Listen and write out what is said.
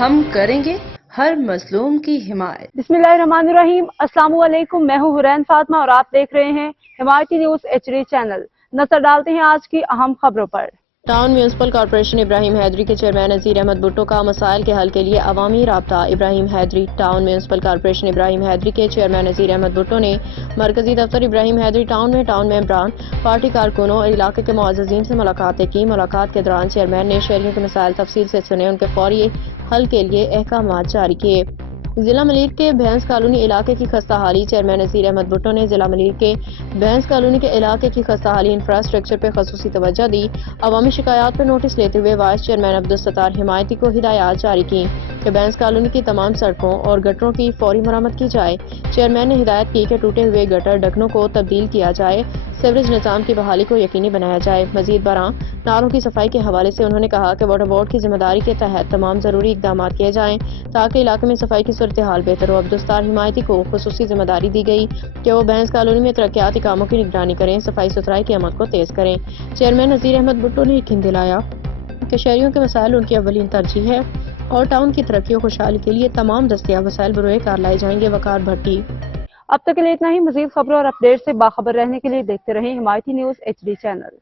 ہم کریں گے ہر مظلوم کی حمایت۔ بسم اللہ الرحمن الرحیم۔ السلام علیکم، میں ہوں حرین فاطمہ اور آپ دیکھ رہے ہیں حمایتی نیوز HD چینل۔ نظر ڈالتے ہیں آج کی اہم خبروں پر۔ ٹاؤن میونسپل کارپوریشن ابراہیم حیدری کے چیئرمین نذیر احمد بھٹو کا مسائل کے حل کے لیے عوامی رابطہ۔ ابراہیم حیدری۔ ٹاؤن میونسپل کارپوریشن ابراہیم حیدری کے چیئرمین نذیر احمد بھٹو نے مرکزی دفتر ابراہیم حیدری ٹاؤن میں ٹاؤن ممبران، پارٹی کارکنوں اور علاقے کے معززین سے ملاقاتیں کی۔ ملاقات کے دوران چیئرمین نے شہریوں کے مسائل تفصیل سے سنے، ان کے فوری حل کے لیے احکامات جاری کیے۔ ضلع ملیر کے بھینس کالونی علاقے کی خستہ حالی۔ چیئرمین نذیر احمد بھٹو نے ضلع ملیر کے بھینس کالونی کے علاقے کی خستہ حالی انفراسٹرکچر پہ خصوصی توجہ دی۔ عوامی شکایات پر نوٹس لیتے ہوئے وائس چیئرمین عبدالستار حمایتی کو ہدایات جاری کی کہ بھینس کالونی کی تمام سڑکوں اور گٹروں کی فوری مرمت کی جائے۔ چیئرمین نے ہدایت کی کہ ٹوٹے ہوئے گٹر ڈکنوں کو تبدیل کیا جائے، سیوریج نظام کی بحالی کو یقینی بنایا جائے۔ مزید برآں نالوں کی صفائی کے حوالے سے انہوں نے کہا کہ واٹر بورڈ کی ذمہ داری کے تحت تمام ضروری اقدامات کیے جائیں تاکہ علاقے میں صفائی کی صورتحال بہتر ہو۔ عبدالستار حمایتی کو خصوصی ذمہ داری دی گئی کہ وہ بھینس کالونی میں ترقیاتی کاموں کی نگرانی کریں، صفائی ستھرائی کے عمل کو تیز کریں۔ چیئرمین نذیر احمد بھٹو نے یقین دلایا کہ شہریوں کے مسائل ان کی اولین ترجیح ہے اور ٹاؤن کی ترقی و خوشحالی کے لیے تمام دستیاب وسائل بروئے کار لائے جائیں گے۔ وقار بھٹی۔ اب تک کے لیے اتنا ہی۔ مزید خبروں اور اپڈیٹ سے باخبر رہنے کے لیے دیکھتے رہیں حمایتی نیوز HD چینل۔